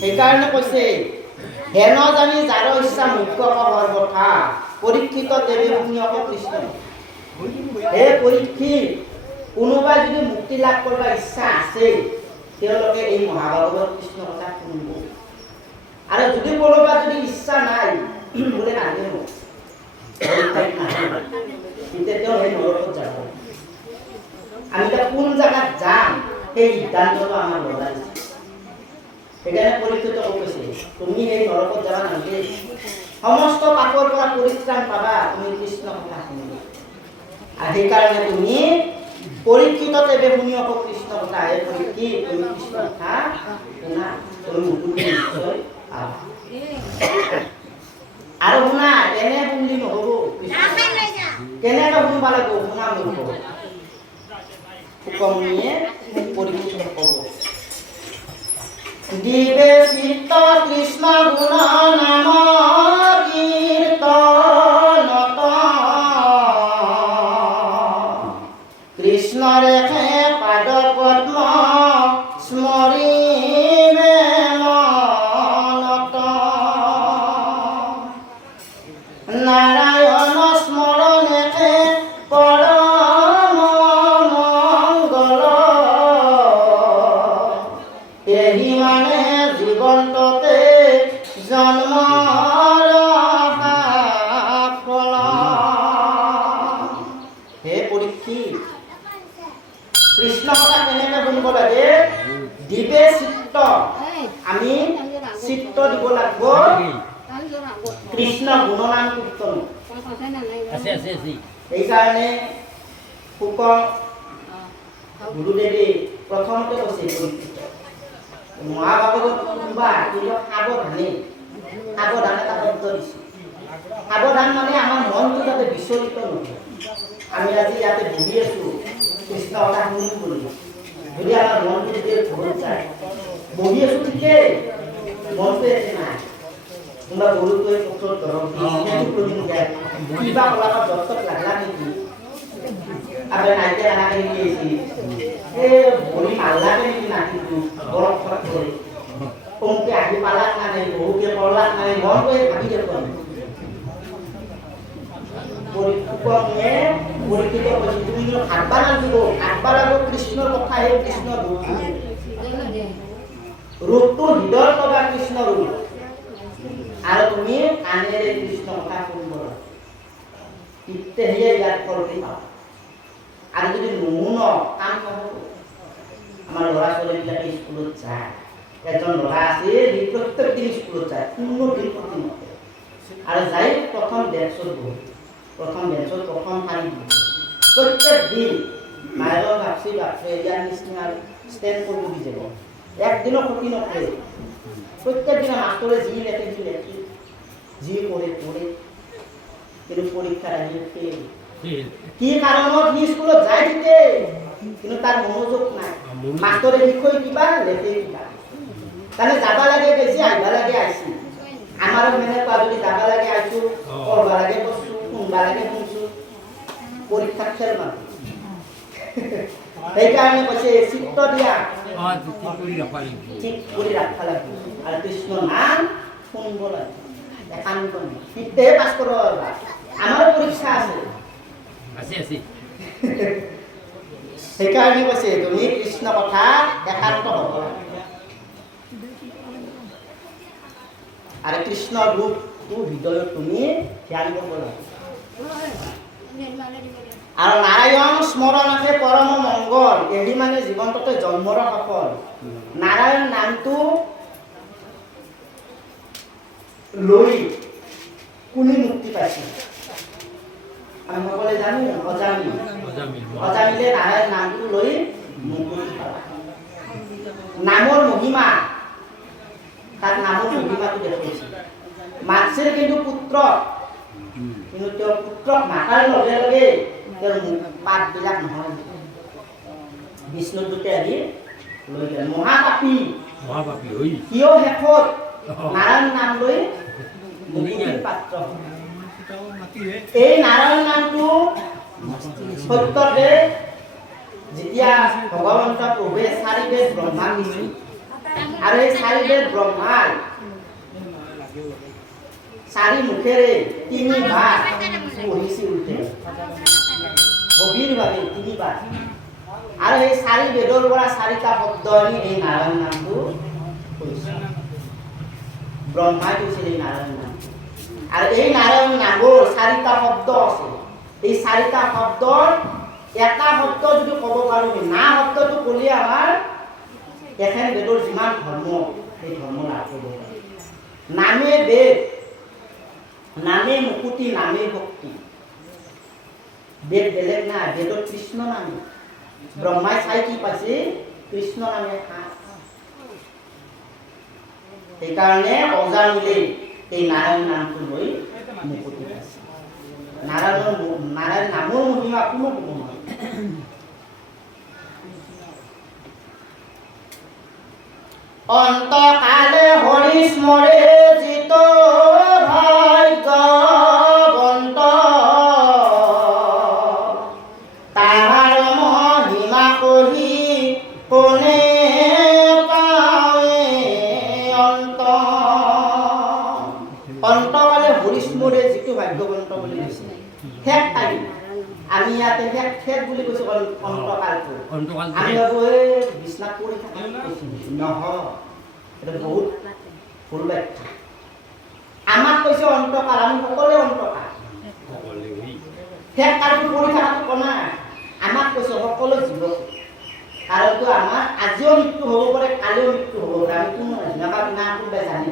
সেইকাৰণে কৈছে হেন জানি যাৰ ইচ্ছা মুখ্য হৰ কথা পৰীক্ষিত দেৱী শুনিয়ক কৃষ্ণ। হে পৰীক্ষিত, কোনোবাই যদি মুক্তি লাভ কৰিব ইচ্ছা আছে তেওঁলোকে এই মহাভাগৱত কৃষ্ণ কথা শুনিব। আৰু যদি কোনোবা যদি ইচ্ছা নাই বোলে নাজানিব তেতিয়া তেওঁ সেই নৰকত যাব। আমি এতিয়া কোন জাগাত যাম সেই সিদ্ধান্তটো আমাৰ লগাই দিছে। সেইকাৰণে পৰীক্ষিত কৈছে তুমি সেই নৰকত যাবা নালাগে, সমস্ত পাপৰ পৰা পৰিত্ৰাণ পাবা তুমি কৃষ্ণ কথা শুনিবা। আৰু সেইকাৰণে তুমি পৰীক্ষিত দেৱে শুনিয়ক কৃষ্ণ কথা। এই পৰীক্ষিত তুমি কৃষ্ণ কথা শুনা, তুমি মুকুতি নিশ্চয় পাবা। আৰু শুনা, এনে শুনলি নহ'ব, কেনেকৈ শুনব লাগিব শুনা মূৰ্খ। সুকমণিয়ে পৰীক্ষিত ক'ব দিবে চিত্ত কৃষ্ণ গুণ নাম কীৰ্তনত কৃষ্ণ ৰেখে পাদ পদ্ম স্মৰিমে মনত নাৰায়ণ স্মৰণেকে পৰম মংগল এহি মানে জীৱন্ততে জন্মৰ সাফল। হে পৰীক্ষিত, কৃষ্ণ কথা কেনেকৈ শুনিব লাগে? দিবে চিত্ত, আমি চিত্ত দিব লাগিব কৃষ্ণ গুণনাম কীৰ্তন। সেইকাৰণে শুক গুৰুদেৱে প্ৰথমতে কৈছে পৰীক্ষিত মহাভাগৱত শুনবা কিন্তু সাৱধানে এটা শব্দ দিছে। সাৱধান মানে আমাৰ মনটো যাতে বিচলিত নহয়। আমি আজি ইয়াতে বহি আছো কৃষ্ণ কথা শুনিম বুলি, যদি আমাৰ মনটো যদি ঘৰত যায়, বহি আছো ঠিকেই, মনটো একে নাই। কোনোবা গৰুটোৱে পথৰ ধৰক কিবা কলাকত দত্তক লাগলা নেকি আবে নাইকে আনাকে নেকি এই ভৰি মাল্লাকে নেকি নাকিটো গৰম খৰচ কৰি কমকে আহি পালাক না নাই, বহুকে পঢ়লাক নাই, মনটোৱে ভাবি দেখোন। পৰীক্ষিত কৈছে তুমি হাতবা লাগিব, হাতবা লাগিব কৃষ্ণৰ কথা। সেই কৃষ্ণ ৰূপটো হৃদয়ত লগা কৃষ্ণ ৰূপ। আৰু তুমি কাণেৰে কৃষ্ণ কথা শুনিব লাগে, তেতিয়াহে ইয়াত ফলটি পাবা। আৰু যদি নুশুন কাম নহ'ব। আমাৰ ল'ৰা ছোৱালীবিলাকে স্কুলত যায়, এজন ল'ৰা আছে সি প্ৰত্যেক দিন স্কুলত যায়, কোনো দিন ক্ষতি নকৰে। আৰু যাই প্ৰথম বেঞ্চত বহে, প্ৰথম শাৰীত বহে প্ৰত্যেক দিন। মায়েও ভাবছি বাপৰে ইয়াৰ নিচিনা ষ্টেণ্ড কৰিব দি যাব, একদিনো ক্ষতি নকৰে। প্ৰত্যেক দিনা মাষ্টৰে যি লেখে যি পঢ়ে কিন্তু পৰীক্ষাত আহি ফেইল। কি কাৰণত সি স্কুলত যায় ঠিকে, কিন্তু তাৰ মনোযোগ নাই। মাষ্টৰে লিখৈ কিবা লেখে কিবা, তাৰমানে যাবা লাগে বেছি, আহিবা লাগে আহিছি। আমাৰো এনেকুৱা যদি যাবা লাগে আহিছোঁ, পঢ়বা লাগে পঢ়ছোঁ, শুনবা লাগে শুনছোঁ, পৰীক্ষাত ফেল মাৰোঁ। সেইকাৰণে কৈছে চিত্ত দিয়া ঠিক কৰি ৰাখবা লাগিব। আৰু কৃষ্ণ নাম শুনিব লাগে একান্ত, তেতিয়াহে পাছ কৰিব পাৰিবা। আমাৰো পৰীক্ষা আছে। সেইকাৰণে কৈছে তুমি কৃষ্ণ কথা একান্ত হ'ব লাগে। আৰু কৃষ্ণ ৰূপটো হৃদয়ত তুমি ধ্যান কৰিব লাগে। আৰু নাৰায়ণ স্মৰণ আছে পৰম মংগল, এহি মানে জীৱনটোতে জন্মৰ সফল। নাৰায়ণ নামটো লৈ কোনে মুক্তি পাইছে? আমি সকলোৱে জানো অজামিলে নাৰায়ণ নামটো লৈ মুক্তি পালা। নামৰ মহিমা, তাত নামৰ মহিমাটো দেখুৱাইছে। মাতছে কিন্তু পুত্ৰ, কিন্তু তেওঁ পুত্ৰক মাতাৰ লগে লগে তেওঁৰ পাতবিলাক নহয়, বিষ্ণুদূতে আহি লৈ গ'ল। মহাপাপী কিয় শেষত নাৰায়ণ নাম লৈ মুক্তিৰ পাত্ৰ। এই নাৰায়ণ নামটো সত্যতে যেতিয়া ভগৱন্ত প্ৰভুৱে চাৰিবেদ ব্ৰহ্মাক দিছিল, আৰু এই চাৰিবেদ ব্ৰহ্মাই চাৰি মুখেৰে তিনিবাৰ পঢ়িছিল উঠে গভীৰভাৱে তিনিবাৰ আৰু এই চাৰি বেদৰ পৰা চাৰিটা শব্দ এই নাৰায়ণ নামটো কৈছে ব্ৰহ্মাই কৈছিল এই নাৰায়ণ নাম আৰু এই নাৰায়ণ নামৰ চাৰিটা শব্দ আছে এই চাৰিটা শব্দৰ এটা শব্দ যদি ক'ব পাৰোঁ না শব্দটো ক'লে আমাৰ এখন বেদৰ যিমান ধৰ্ম সেই ধৰ্ম লাভ কৰিব পাৰি নামে বেদ নামে মুকুতি নামে ভক্তি বেদ বেলেগ নাই বেদত কৃষ্ণ নামে ব্ৰহ্মাই চাই কি পাইছে কৃষ্ণ নামে সেইকাৰণে অজানিলে এই নাৰায়ণ নামটো লৈ মুকুতি পাইছে নাৰায়ণ নামৰ মহিমা কোনো ক'ব নোৱাৰে অন্তকালে হৰি স্মৰে জিত ভাগ্যবন্ত তাহাৰ মহিমা কহি কোনে পাৱে অন্ত অন্তকালে হৰি স্মৰে যিটো ভাগ্যবন্ত বুলি কৈছে শেষ টাইম আমি ইয়াতে শেষ বুলি কৈছোঁ অন্তকালটো আমি ভাবোঁ এই বিছনাত পৰি থাকি নহয় এটা বহুত ভুল ব্যাখ্যা আমাক কৈছে অন্তকাল আমি সকলোৱে অন্তকাল শেষ কালটো পৰি থকাটো কোৱা আমাক কৈছে সকলো জীৱ কাৰণটো আমাৰ আজিও মৃত্যু হ'ব পাৰে কালিও মৃত্যু হ'ব পাৰে আমি কোনো নাজানো না কোনোবাই জানে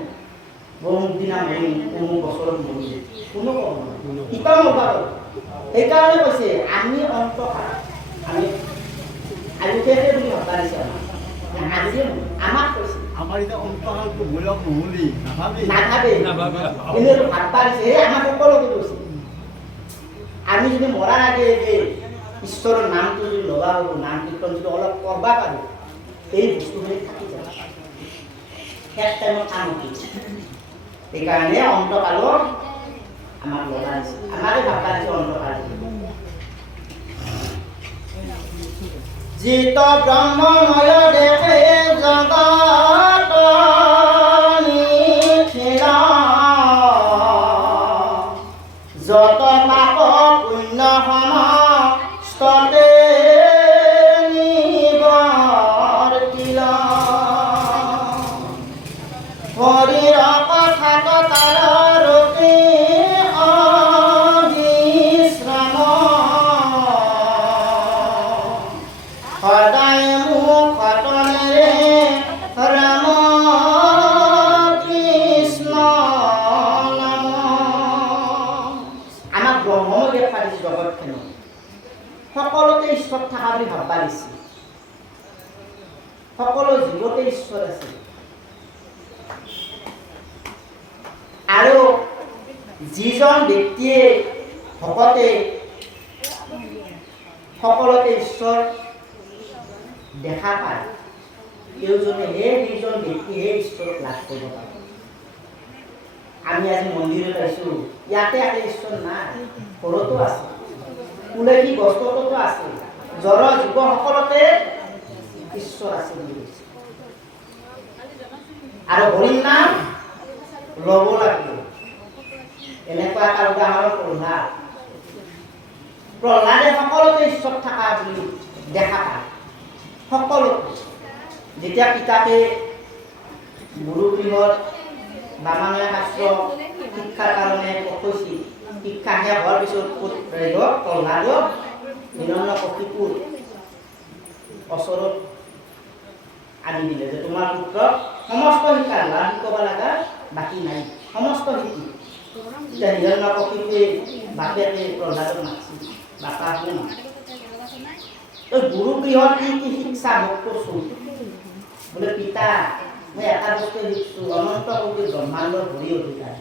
বহুত দিনা মৰিম কোনো বছৰত মৰিম কোনো ক'ব নোৱাৰে কিতাও নপাব সেইকাৰণে কৈছে আমি অন্তকাল আমি আগতীয়াকৈ বুলি ভাবা দিছে আজি আমাক কৈছে আমাৰ এতিয়া অন্তকালটো মূলক নহ'লি নাভাবে কিন্তু ভাববা দিছে আমাক সকলোকে কৈছে আমি যদি মৰাৰ আগে ঈশ্বৰৰ নামটো যদি লগা হ'ব নাম কীৰ্তন যদি অলপ কৰবা পাৰোঁ এই বস্তুখিনি থাকি যাব শেষ টাইমত কাম উঠিছে সেইকাৰণে অন্তকালত আমাক লগা দিছে আমাকে ভাববা দিছে অন্তকাল জিত ব্ৰহ্মময় দেখে জগত নিখিলা যত পাপ পুণ্য সমস্ততে নিবৰ্তিলা হৰিৰ কথাত তাৰ ৰূপে সদায় মুখতনেৰে ৰাম কৃষ্ণ নাম আমাক ব্ৰহ্মই দেখা দিছে জগতখনত সকলোতে ঈশ্বৰ থকা বুলি ভাববা দিছে সকলো জীৱতে ঈশ্বৰ আছে আৰু যিজন ব্যক্তিয়ে ভকতে সকলোতে ঈশ্বৰ দেখা পায় তেওঁজনে সেইজন ব্যক্তিয়ে ঈশ্বৰক লাভ কৰিব পাৰে আমি আজি মন্দিৰত আহিছোঁ ইয়াতে আহি ঈশ্বৰ নাই ঘৰতো আছে তুলসী গছতো আছে জড় জীৱ সকলোতে ঈশ্বৰ আছে বুলি কৈছে আৰু হৰিৰ নাম ল'ব লাগিব এনেকুৱা এটা উদাহৰণ প্ৰহ্লাদে সকলোতে ঈশ্বৰ থকা বুলি দেখা পায় সকলো যেতিয়া পিতাকে গুৰুগৃহত বামানয় শাস্ত্ৰ শিক্ষাৰ কাৰণে কৈছিল শিক্ষা শেষ হোৱাৰ পিছত প্ৰহ্লাদক হিৰণ্যকশিপুৰ ওচৰত আনি দিলে যে তোমাৰ পুত্ৰক সমস্ত শিক্ষা লাভ শিকাব লগা বাকী নাই সমস্ত শিকি এতিয়া হিৰণ্যকশিপুৰে বাপেকে প্ৰহ্লাদক মাতিছিল বাপা শুন গুৰুগৃহত কি কি শিক্ষা মোক কৈছোঁ বোলে পিতা মই এটা বস্তু শিকিছোঁ অনন্ত কোটি ব্ৰহ্মাণ্ডৰ ভৰি অধিকাৰী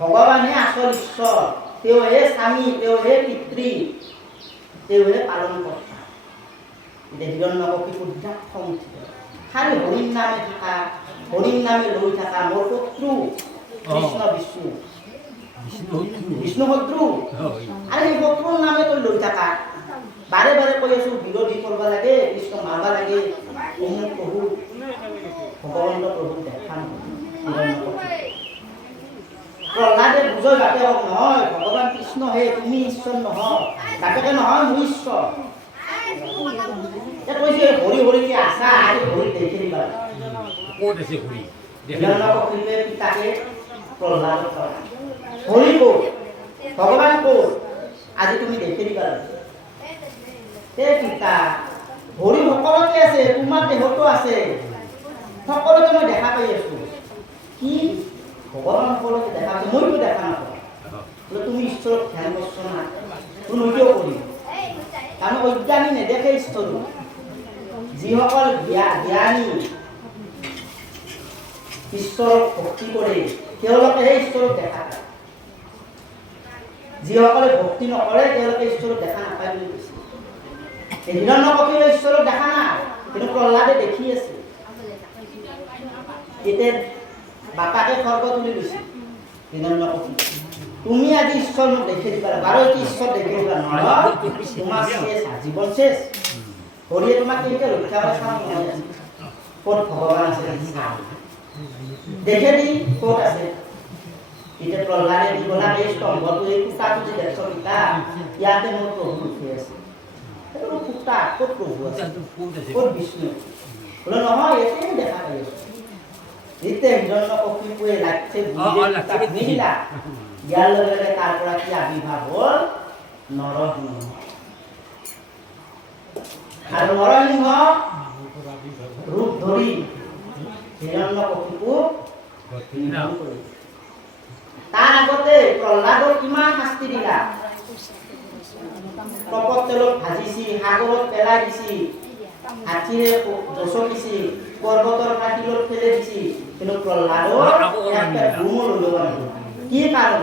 ভগৱানে আচল ঈশ্বৰ তেওঁহে স্বামী তেওঁহে পিতৃ তেওঁহে পালন কৰ্তা এতিয়া হিৰণ্যকশিপুৰ বিৰাট খং উঠিলে খালি হৰিৰ নামে থকা হৰিৰ নামে লৈ থকা মোৰ শত্ৰু কৃষ্ণ বিষ্ণু শত্ৰু আৰু সেই শত্ৰুৰ নামে তই লৈ থাকা বাৰে বাৰে কৈ আছোঁ বিৰোধী কৰিব লাগে কৃষ্ণ মাৰিব লাগে অমুক প্ৰভু ভগৱন্ত প্ৰভু দেখা নহয়। প্ৰহ্লাদে বুজয় বাপেকক নহয় ভগৱান কৃষ্ণ হে তুমি ঈশ্বৰ নহয়, বাপেকে নহয় মোৰ ঈশ্বৰ। কৈছে হৰি হৰিকে আছা আজি হৰি দেখি দিবা ক'ত আছে ঘূৰি হিৰণ্যকশিপুৱে পিতাকে প্ৰহ্লাদক কয় হৰি ক'ত ভগৱান ক'ত আজি তুমি দেখি দিবা। এই পিতা হৰি সকলোতে আছে, তোমাৰ দেহতো আছে, সকলোতে মই দেখা পাই আছো। কি ভগৱান সকলোতে দেখা পাইছে মইতো দেখা নাপাওঁ। তুমি ঈশ্বৰক ধ্যান কৰছ না তুমি কিয় কৰিম কাৰণ অজ্ঞানী নেদেখে ঈশ্বৰ। যিসকল জ্ঞানী ঈশ্বৰক ভক্তি কৰে তেওঁলোকেহে ঈশ্বৰক দেখা পায়, যিসকলে ভক্তি নকৰে তেওঁলোকে ঈশ্বৰক দেখা নাপায় বুলি কৈছে। হিৰণ্যকশিপুৱে ঈশ্বৰক দেখা নাই কিন্তু প্ৰহ্লাদে দেখি আছে। তেতিয়া বাপাকে খৰ্গ তুলি লৈছে হিৰণ্যকশিপুৱে তুমি আজি ঈশ্বৰ মোক দেখি দিবা বাৰু কি ঈশ্বৰ দেখি দিবা নহয় তোমাৰ শেষ জীৱন শেষ। হৰিয়ে তোমাক কেনেকৈ ৰক্ষা কৰে চাওঁ ক'ত ভগৱান আছে দেখে দি ক'ত আছে। এতিয়া প্ৰহ্লাদে দিব লাগে স্তম্ভটো এই কুটাটো যে দেখছ পিতা ইয়াতে মোৰ প্ৰভু ৰখি আছে। কুটা ক'ত প্ৰভু আছে ক'ত বিষ্ণু বোলে নহয় ইয়াতে দেখা পাই আছো। যেতিয়া হিৰণ্যকশিপুৱে লাগছে নিদিলা ইয়াৰ লগে লগে তাৰ পৰা কি আবিৰ্ভাৱ হ'ল নৰসিংহ। আৰু নৰসিংহ ৰূপ ধৰি হিৰণ্যকশিপুক নিধন কৰিলে। তাৰ আগতে প্ৰহ্লাদক কিমান শাস্তি দিলা, কপত তেলত ভাজিছি, সাগৰত পেলাই দিছি, হাতীৰে গছকিছি, পৰ্বতৰ কাটিলত ফেলে দিছি, কিন্তু প্ৰহ্লাদৰ একটা গুমো লৈ ল'ব নোৱাৰিলে। কি কাৰণ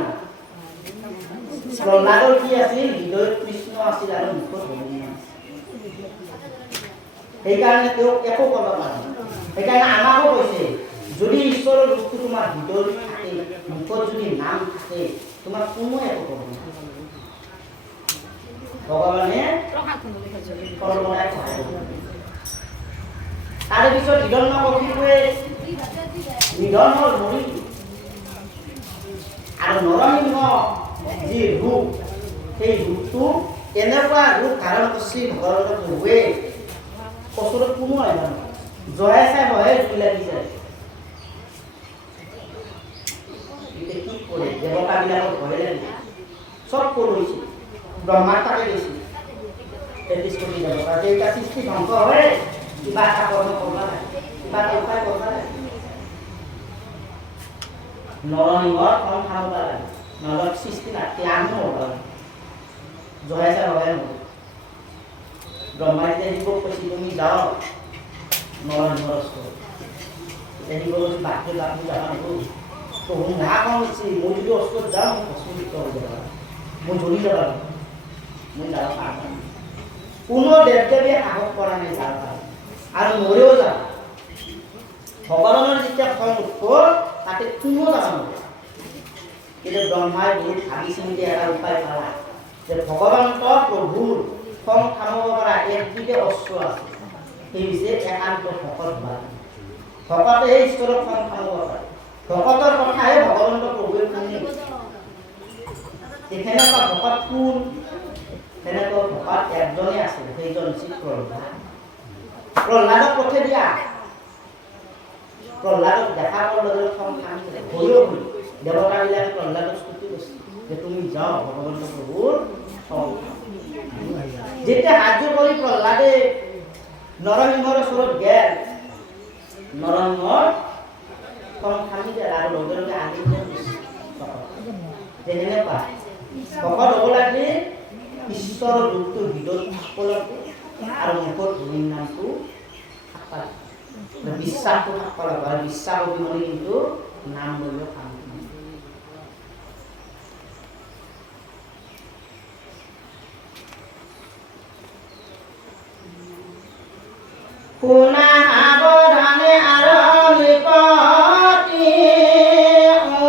প্ৰহ্লাদৰ কি আছিল হৃদয়ত কৃষ্ণ আছিল আৰু মুখত ভগৱান আছিল। সেইকাৰণে তেওঁক একো কৰিব পাৰে। সেইকাৰণে আমাকো কৈছে যদি ঈশ্বৰৰ ৰূপটো তোমাৰ হৃদয়ত থাকে মুখত যদি নাম থাকে তোমাক কোনো একো কৰিব নোৱাৰে। ভগৱানে সৰ্বদাই সহায় কৰিব। তাৰে পিছত হিৰণ্যকশিপুৱে নিধন হ'ল মৰিল। আৰু নৰসিংহ যি ৰূপ সেই ৰূপটো এনেকুৱা ৰূপ ধাৰণ কৰিছে ভগৱানৰ প্ৰভুৱে ওচৰত কোনো আহিব নোৱাৰে। জয়ে চাই বহে জুই লাগি যায়। কি কৰে দেৱতাবিলাকৰ ভয় লাগে চব কৰিছে ব্ৰহ্মাৰ তাকে গৈছে 33 কোটি দেৱতা যেইটা সৃষ্টি ধ্বংস হয় কিবা এটা কৰ্ম কৰিব লাগে, কিবা এটা উপায় কৰিব লাগে। নৰসিংহৰ কম খাব লাগে নহ'লে সৃষ্টি নাতি আমিও হ'ব লাগে। জয়ে চাই বহে নহয় ব্ৰহ্মাই যেতিয়া শিৱক কৈছে তুমি যাও নৰসিংহৰ ওচৰত তেতিয়া শিৱ কৈছে বাকী যাবা নকৰোঁ প্ৰভু মহা কম হৈছে মই যদি ওচৰত যাওঁ মোক ভস্মীভূত হৈ যাব মই জ্বলি যাব মই যাব পাৰোঁ। কোনো দেৱ দেৱীয়ে সাহস কৰা নাই যাব পাৰে আৰু মৰেও যাব। ভগৱানৰ যেতিয়া খং উঠিব তাতে কোনো যাব নোৱাৰে। কিন্তু ব্ৰহ্মাই বহুত ভাবি চিন্তি এটা উপায় পালা যে ভগৱন্ত প্ৰভুৰ খং থামাব পৰা একবিধে অস্ত্ৰ আছে, সেই হৈছে একান্ত ভকত হোৱা। ভকতেহে ঈশ্বৰৰ খং থামাব পাৰে। ভকতৰ কথাহে ভগৱন্ত প্ৰভুৱে শুনে। সেনেকুৱা ভকত কোন? সেনেকুৱা ভকত একজনেই আছে, সেইজন হৈছে প্ৰহ্লাদ। প্ৰহ্লাদক পঠিয়াই দিয়া। প্ৰহ্লাদক দেখা পোৱাৰ লগে লগে খং থামিলে ভয়ো হ'ল। দেৱতাবিলাকে প্ৰহ্লাদক স্তুতি কৰিছে যে তুমি যাও ভগৱন্ত প্ৰভুৰ খং। যেতিয়া হাজু কৰি প্ৰহ্লাদে নৰসিংহৰ ওচৰত গেল নৰসিংহৰ খং থামি যায় আৰু লগে লগে আহি যে সেনেকুৱা ভকত হ'ব লাগিলে ঈশ্বৰৰ ৰূপটো হৃদয়ত থাকিব লাগে আৰু মুখত হৰিৰ নামটো থাকিব লাগে, বিশ্বাসটো থাকিব লাগে। আৰু বিশ্বাস অবিহনে কিন্তু নাম ল'লেও কাম নহয়। শুনা সাৱধানে আৰম্ভপতি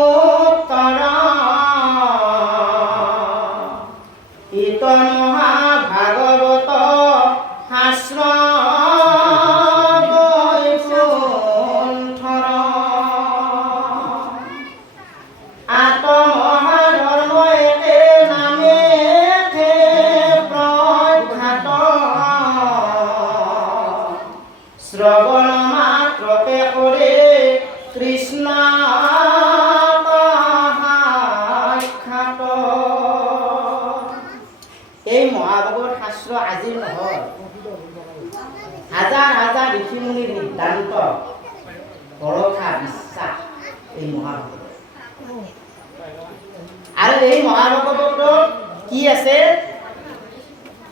উত্তৰ ইত মহাভাগৱত শাস্ত্ৰ শ্ৰৱণ মাত্ৰকে কৰে কৃষ্ণ সাক্ষাৎ। এই মহাভাগৱত শাস্ত্ৰ আজিৰ নহয়, হাজাৰ হাজাৰ ঋষি মুনিৰ সিদ্ধান্ত ভৰসা বিশ্বাস এই মহাভাগৱত। আৰু এই মহাভাগৱতত কি আছে?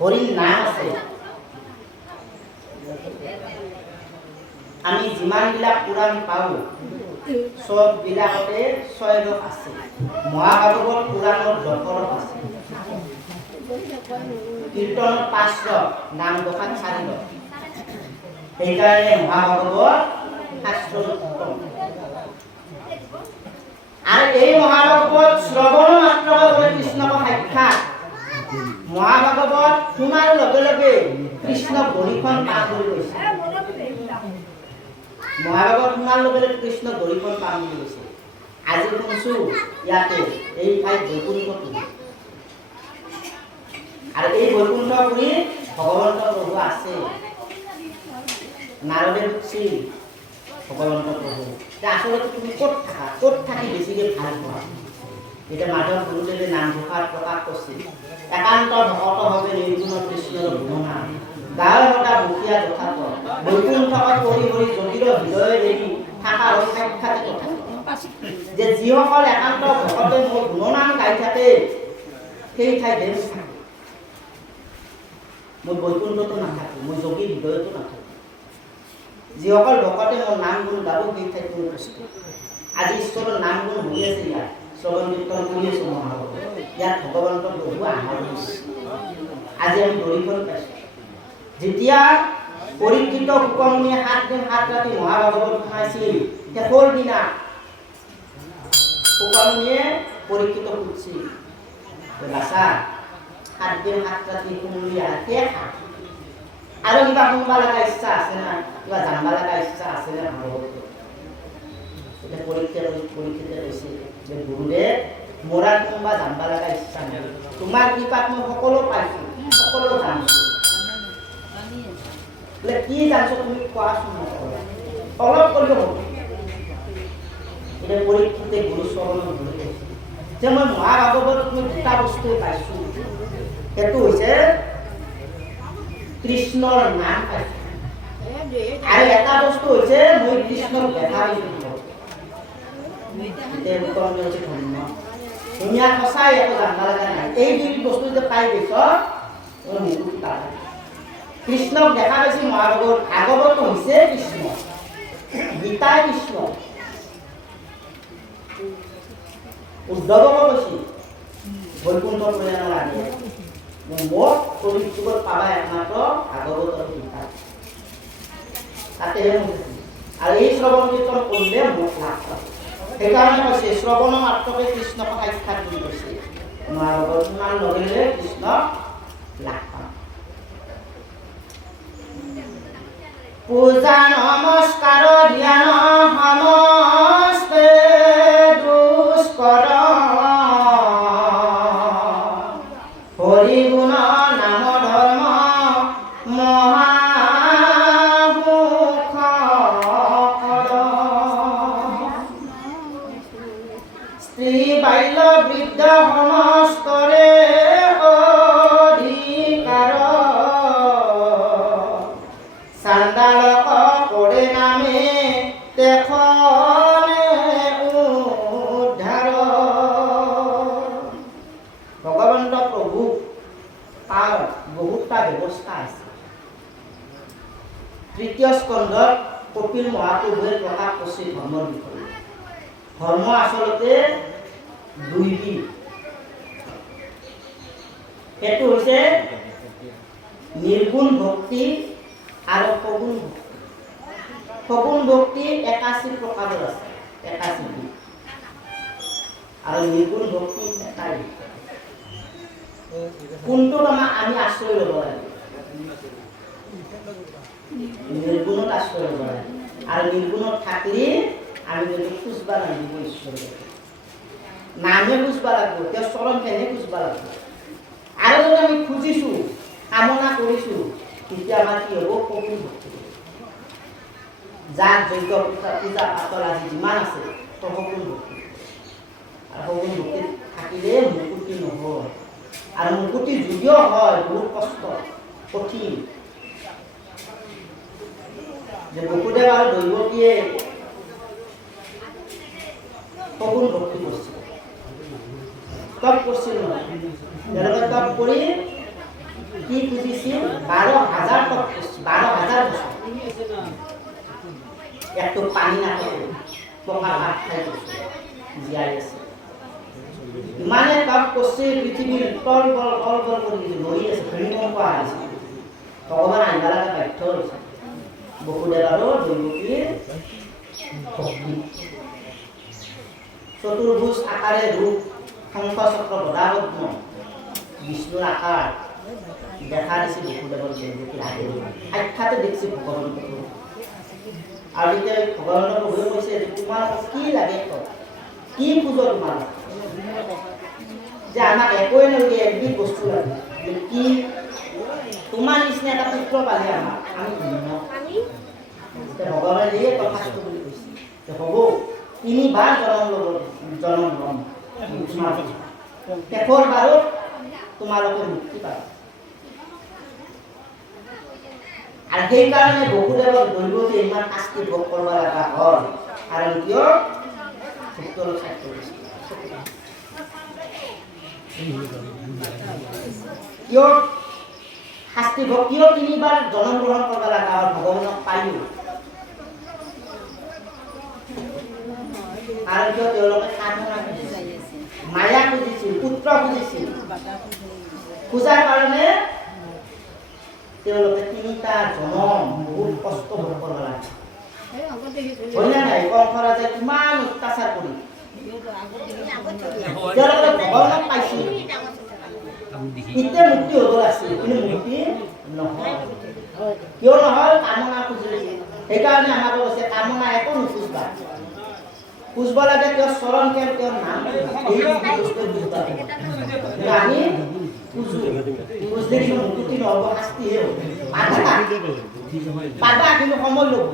হৰিৰ নাম আছে। আমি যিমানবিলাক পুৰাণ পাওঁ চববিলাকতে 6 ৰস আছে। মহাভাগৱত পুৰাণত 10 ৰস আছে। কীৰ্তনত 5 ৰস, নাম ঘোষাত 4 ৰস। সেইকাৰণে মহাভাগৱত শাস্ত্ৰৰ উত্তম। আৰু এই মহাভাগৱত শ্ৰৱণ মাত্ৰকে কৰে কৃষ্ণক সাক্ষাৎ। মহাভাগৱত শুনাৰ লগে লগে কৃষ্ণ দৰিখন পাৰ কৰি গৈছে। মহাভাগৱত শুনাৰ লগে লগে কৃষ্ণ দৰিখন পাৰ কৰি গৈছে। আজি শুনছো ইয়াতে এই ঠাইত বৈকুণ্ঠপুৰী। আৰু এই বৈকুণ্ঠপুৰী ভগৱন্ত প্ৰভু আছে। নাৰদে সুধিছিল ভগৱন্ত প্ৰভু, আচলতে তুমি ক'ত থাকা, ক'ত থাকি বেছিকৈ ভাল পোৱা? এতিয়া মাধৱ গুৰুদেৱে নামঘোষাত প্ৰকাশ কৰিছিল, একান্ত ভকতভাৱে নিৰ্গুণ কৃষ্ণৰ গুণনাম গাঁৱৰ এটা মুখীয়া যথাৰ্থ বৈকুণ্ঠত পৰি পৰি জটিল হৃদয় দেৱী থাকা হৈ সাক্ষাৎ কথা যে যিসকল একান্ত ভকতে মোৰ গুণনাম গাই থাকে সেই ঠাইত মই বৈকুণ্ঠতো নাথাকো, মই যোগী হৃদয়তো নাথাকো। যিসকল ভকতে মোৰ নাম গুণ গাব সেই ঠাইত মই উপস্থিত। আজি ঈশ্বৰৰ নাম গুণ হৈ আছে ইয়াত, শ্ৰৱণ কীৰ্তন কৰি আছো মহাভাগৱত। ইয়াত ভগৱন্ত প্ৰভু আহাৰ হৈছে। আজি আমি দৰিখন পাইছোঁ। যেতিয়া পৰীক্ষিত শুকমুনিয়ে 7 দিন 7 ৰাতি মহাভাগৱত শুনাইছিল, শেষৰ দিনা শুকমুনিয়ে পৰীক্ষিতক সুধিছিল, ৰাজা 7 দিন 7 ৰাতি শুনিলি আৰু কিবা শুনবা লগা ইচ্ছা আছে না, কিবা জানবা লগা ইচ্ছা আছে না ভাগৱত? পৰীক্ষিতে কৈছে যে গুৰুদেৱ মোৰ আৰু কোনোবা জানবা লগা ইচ্ছা নাই, তোমাৰ কৃপাত মই সকলো পাইছোঁ, সকলো জানিছোঁ। বোলে কি জানিছোঁ তুমি কোৱাচোন, অলপ কৰিলে হ'ব। এতিয়া পৰীক্ষিতে গুৰু চৰণত ধৰি কৈছে যে মই মহাভাগৱতত মই 2টা বস্তুৱে পাইছোঁ। সেইটো হৈছে কৃষ্ণৰ নাম পাইছোঁ, আৰু এটা বস্তু হৈছে মই কৃষ্ণক দেখা পাইছোঁ। ধুনীয়া সঁচাই একো জানবা লগা নাই। এই 2 বস্তু যে পাই গৈছ কৃষ্ণক দেখা পাইছি মহাভাগৱত। ভাগৱত হৈছে কৃষ্ণ, গীতাই কৃষ্ণ। উদ্ধৱক কৈছিল বৈকুণ্ঠ পৰিয়ালৰ আদি মোক কলিযুগত পাবা একমাত্ৰ ভাগৱত আৰু গীতা, তাতেহে মোক। আৰু এই শ্ৰৱণ কীৰ্তন কৰিলে মোক লাভ পাব। সেইকাৰণে কৈছে শ্ৰৱণ মাত্ৰকে কৃষ্ণক সাক্ষাৎ বুলি কৈছে। মহাভাগৱত শুনাৰ লগে লগে কৃষ্ণ লাভ পাম। পূজা নমস্কাৰ ধ্যান সমস্তে দুষ্কৰ হৰি গুণ নাম ধৰ্ম মহাসুখ স্ত্ৰী বাল্য বৃদ্ধ সমস্তৰে অধিকাৰ চাণ্ডালক কৰে নামে তেখনে উদ্ধাৰ। ভগৱন্ত প্ৰভু তাৰ বহুতটা ব্যৱস্থা আছে। 3য় স্কন্ধত কপিল মহাপ্ৰভুৱে প্ৰকাশ কৰিছে ধৰ্মৰ বিষয়ে। ধৰ্ম আচলতে 2 বিধ। সেইটো হৈছে নিৰ্গুণ ভক্তি আৰু সগুণ ভক্তি। সগুণ ভক্তি 81 প্ৰকাৰৰ আছে, 81 বিধ। আৰু নিৰ্গুণ ভক্তি 1 বিধ। কোনটোত আমি আশ্ৰয় ল'ব লাগে? নিৰ্গুণত আশ্ৰয় ল'ব লাগে। আৰু নিৰ্গুণত থাকিলে আমি যদি খুজবা লাগিব ঈশ্বৰক, নামে খুজবা লাগিব, তেওঁৰ চৰণ কেনে খুজবা লাগিব। আৰু যদি আমি খুজিছোঁ, কামনা কৰিছোঁ, তেতিয়া আমাৰ কি হ'ব? সগুণ ভক্তি। যাগ যজ্ঞ পূজা পাতল আজি যিমান আছে তো সগুণ ভক্তি আৰু সগুণ ভক্তিত থাকিলে মুকুতি নহয় আৰু মুকুতি যদিও হয় বহুত কষ্ট কঠিন যে বসুদেৱ আৰু দৈৱকীয়ে সগুণ ভক্তি কৰিছিল তপ কৰিছিল নহয় তেওঁলোকে তপ কৰি কি খুজিছিল 12,000 তপ কৰিছিল 12,000 বছৰ একটু পানী নাথাকে পকা ভাত খাই গৈছে জীয়াই আছে ইমানে তপ কৰিছে পৃথিৱীৰ তল কৰি মৰি আছে ভূমিকম্প আহিছে ভগৱান আহিব লগা বাধ্য হৈছে বসুদেৱ আৰু দৈৱকীৰ ভক্তি চতুৰ্ভুজ আকাৰে ৰূপ শংখ চক্ৰ গদাপদ্ম বিষ্ণুৰ আকাৰ দেখা দিছে বসুদেৱৰ দৈৱকীৰ আগে সাক্ষাতে দেখিছে ভগৱানক আৰু এতিয়া ভগৱানক হৈ কৈছে তোমাৰ কি লাগে কি পূজা তোমাৰ যে আমাক একোৱে নালাগে এবিধ বস্তু লাগে কি তোমাৰ নিচিনা এটা পুত্ৰ পালে আমাক আমি ভগৱানে এই কথাটো বুলি কৈছে যে হ'ব 3 বাৰ জন্ম ল'ম শেষৰ বাৰত তোমালোকে মুক্তি পাবা আৰু সেইকাৰণে বসুদেৱৰ দৈৱকী ইমান শাস্তি ভোগ কৰিব লগা হ'ল কাৰণ কিয় ভক্তৰ স্বাৰ্থ কিয় শাস্তি ভোগ কিয় 3 বাৰ জন্ম গ্ৰহণ কৰিব লগা হ'ল ভগৱানক পাইও আৰু কিয় তেওঁলোকে কামনা কৰিছিল মায়া খুজিছিল পুত্ৰ খুজিছিল পূজাৰ কাৰণে তেওঁলোকে 3টা জনম বহুত কষ্ট ভোগ কৰিব লাগে হয় না নাই কংস ৰাজাই কিমান অত্যাচাৰ কৰি তেওঁলোকে ভগৱানক পাইছিল এতিয়া মুক্তি হ'ব লাগিছিল কিন্তু মুক্তি নহয় কিয় নহয় কামনা খুজিছিল সেইকাৰণে আমাক কৈছে কামনা একো নুখুজবা খুজিব লাগে তেওঁৰ চৰণ তেওঁৰ নাম এই বস্তু বুজিব আমি খুঁজলে কিন্তু মুক্তি নহ'ব শাস্তিহে হ'ব পাবা কিন্তু সময় ল'ব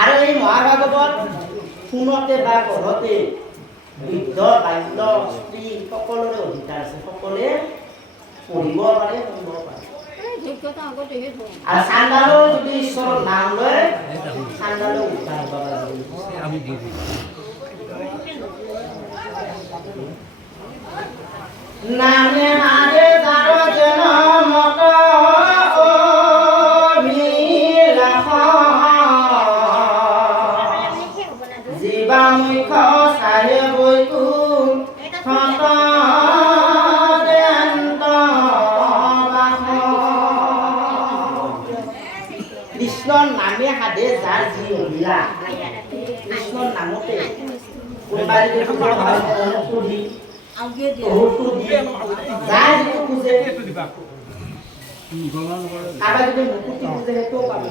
আৰু এই মহাভাগৱত শুনতে বা পঢ়তে বৃদ্ধ বাল্য স্ত্ৰী সকলোৰে অধিকাৰ আছে সকলোৱে পঢ়িব পাৰে শুনিব পাৰে আৰু চান্দালেও যদি ঈশ্বৰৰ নাম লয় চান্দালেও উদ্ধাৰ হ'ব নামে হাৰে যাৰ জনমত জীবা মুখ চাহে বৈকু কৃষ্ণৰ নামে সাধে যাৰ যি অভিলা কৃষ্ণৰ নামতে কোনোবাই যদি যাৰ যিটো খুজে কাৰোবাৰ যদি মুকুতি খুজে সেইটোও পাব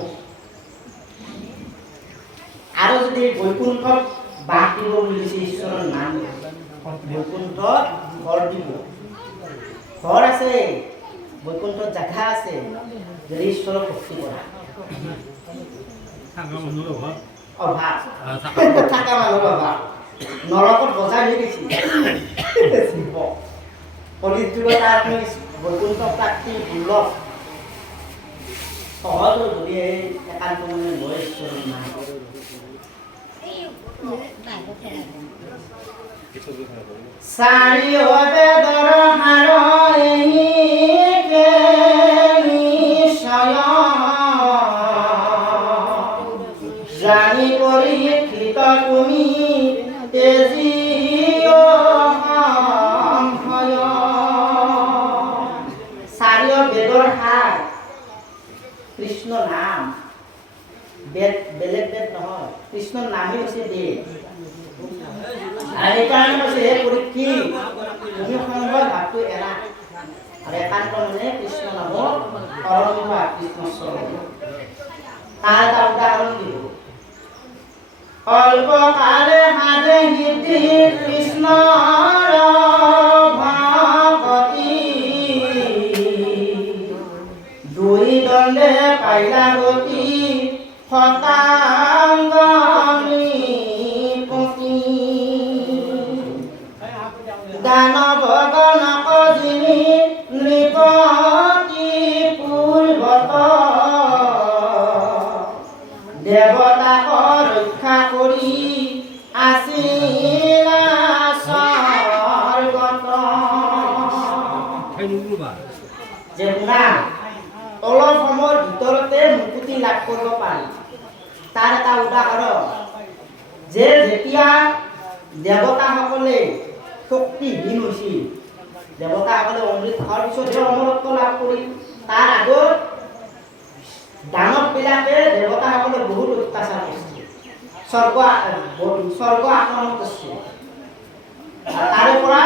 আৰু যদি বৈকুণ্ঠত বাস দিব বুলিছে ঈশ্বৰৰ নাম বৈকুণ্ঠত ঘৰ দিব ঘৰ আছে বৈকুণ্ঠত জাগা আছে যদি ঈশ্বৰক ভক্তি কৰা অভাৱ থকা মানুহৰ অভাৱ নৰকত বজাই হৈ গৈছিল কলিত যুগত বৈকুণ্ঠ প্ৰাপ্তি দুৰ্লভ সহজ যদি এই একান্ত মানে লৈ ঈশ্বৰৰ নাম চাৰি হবে দৰহাৰ জানি পৰীক্ষিত তুমি চাৰিও বেদৰ সাৰ কৃষ্ণ নাম বেদ বেলেগ বেদ নহয় কৃষ্ণৰ নামেই হৈছে বেদ আৰু সেইকাৰণে কৈছে হে পৰীক্ষিত তুমি সংগ্ৰহ ভাৱটো এৰা আৰু একান্ত মানে কৃষ্ণ নামৰ শৰণ হোৱা কৃষ্ণ স্বৰূপ তাৰ এটা উদাহৰণ দিব অল্পকালে সাধে সিদ্ধি কৃষ্ণৰ ভকতি দণ্ডে পাইলা গতি শতাংগী পতি দানৱ গণক যিনি নৃপতি পূৰ্বত দেৱতাক ৰক্ষা কৰি আছিলা স্বৰ্গত। যে শুনা অলপ সময়ৰ ভিতৰতে মুকুতি লাভ কৰিব পাৰি। তাৰ এটা উদাহৰণ যে যেতিয়া দেৱতাসকলে শক্তিহীন হৈছিল, দেৱতাসকলে অমৃত খোৱাৰ পিছতহে অমৰত্ব লাভ কৰি, তাৰ আগত দানৱবিলাকে দেৱতাসকলে বহুত অত্যাচাৰ কৰিছিল, স্বৰ্গ আক্ৰমণ কৰিছিল। তাৰে পৰা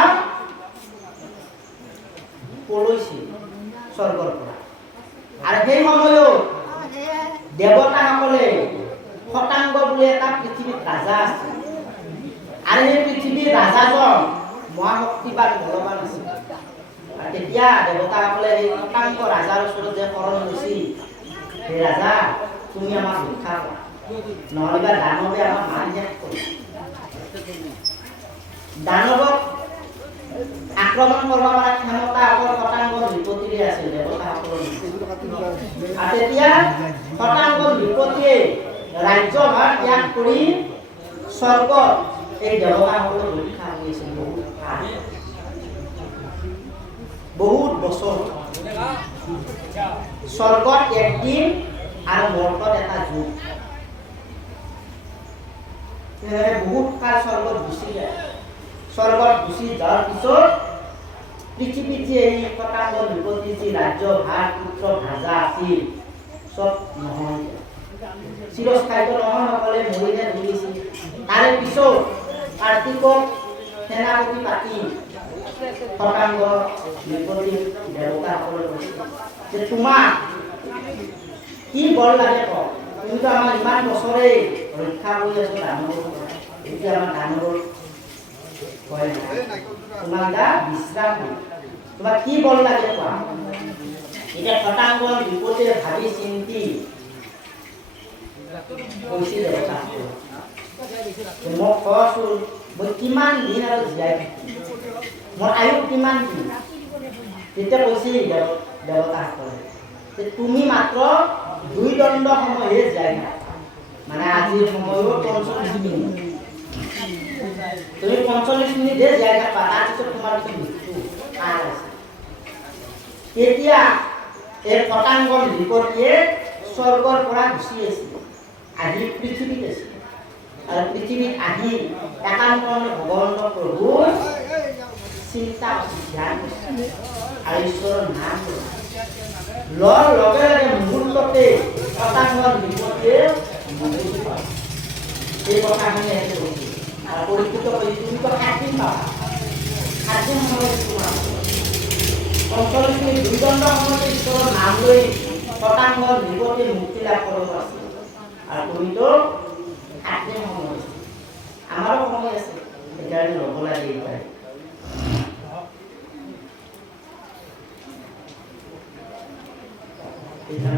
পলৈছিল স্বৰ্গৰ পৰা। আৰু সেই সময়ত দেৱতাসকলে শতাংগ বুলি এটা পৃথিৱীত ৰাজা আছে। আৰু সেই পৃথিৱীৰ ৰাজাজন মহাশক্তিবান বলৱান আছিল। আৰু তেতিয়া দেৱতাসকলে এই শতাংগ ৰাজাৰ ওচৰত যে শৰণ লৈছিল, সেই ৰাজা তুমি আমাক ৰক্ষা কৰা, নহ'লে দানৱে আমাক মাৰি শেষ কৰে। দানৱক আক্ৰমণ কৰিব পৰা ক্ষমতা অকল শতাংগৰ বিপত্তিৰে আছিল দেৱতাসকলৰ। আৰু তেতিয়া শতাংগৰ বিপত্তিয়ে ৰাজ্যভাৰ ত্যাগ কৰি স্বৰ্গত এই দেৱতাসকলক ৰক্ষা কৰিছিল বহুত বছৰ। স্বৰ্গত একদিন আৰু মৰ্তত এটা যুগ। বহুত কাল স্বৰ্গত গুচি যায়। স্বৰ্গত গুচি যোৱাৰ পিছত পৃথিৱীত যে এই শতাংগৰ বিপত্তিৰ যি ৰাজ্য ভাৰ পুত্ৰ ভাজা আছিল, চব নহয়, চিৰস্থায়িত্ব নহয়, সকলে মৰিলে ধৰিছিল। তাৰে পিছত কাৰ্তিকক সেনাপতি পাতি শতাংগৰ বিপত্তি দেৱতাসকলে কৈছিল যে তোমাক কি বল লাগে কওক, তুমিতো আমাক ইমান বছৰে ৰক্ষা কৰি আছো দানৱৰ পৰা, এতিয়া আমাৰ দানৱৰ ভয় নাই, তোমাক এটা বিশ্ৰাম দিম, তোমাক কি বল লাগে কোৱা। এতিয়া শতাংগৰ বিপত্তিৰে ভাবি চিন্তি কৈছিল দেৱতাসকলে, মোক কচোন মই কিমান দিন আৰু জীয়াই থাকিম, মোৰ আয়ু কিমান দিন। তেতিয়া কৈছিল দেৱতাসকলে যে তুমি মাত্ৰ 2 দণ্ড সময়হে জীয়াই থাকা, মানে আজিৰ সময়ত 45 মিনিট, তুমি 45 মিনিটহে জীয়াই থাকা, তাৰপিছত তোমাৰ মৃত্যু আছে। তেতিয়া এই শতাংগৰ বিপত্তিয়ে স্বৰ্গৰ পৰা গুচি আছিল, আহি পৃথিৱীত আছিল। আৰু পৃথিৱীত আহি একান্ত ভগৱন্ত প্ৰভুৰ চিন্তা ধ্যান আৰু ঈশ্বৰৰ নাম লোৱাৰ লগে লগে মুহূৰ্ততে শতাংগৰ বিপত্তিয়ে এই কথাখিনি আহি কৈছিল আৰু পৰিচিত কৰি তুমিতো 7 দিন পাবা, 7 দিন সময়ত তোমাৰ 45 মিনিট 2 দণ্ড সময়তে ঈশ্বৰৰ নাম লৈ শতাংগৰ বিপত্তিৰ মুক্তি লাভ কৰিব আছিল। আৰু তুমিতো 7 দিন সময় আছে, আমাৰো সময় আছে, সেইকাৰণে ল'ব লাগে এইবাৰ। এটা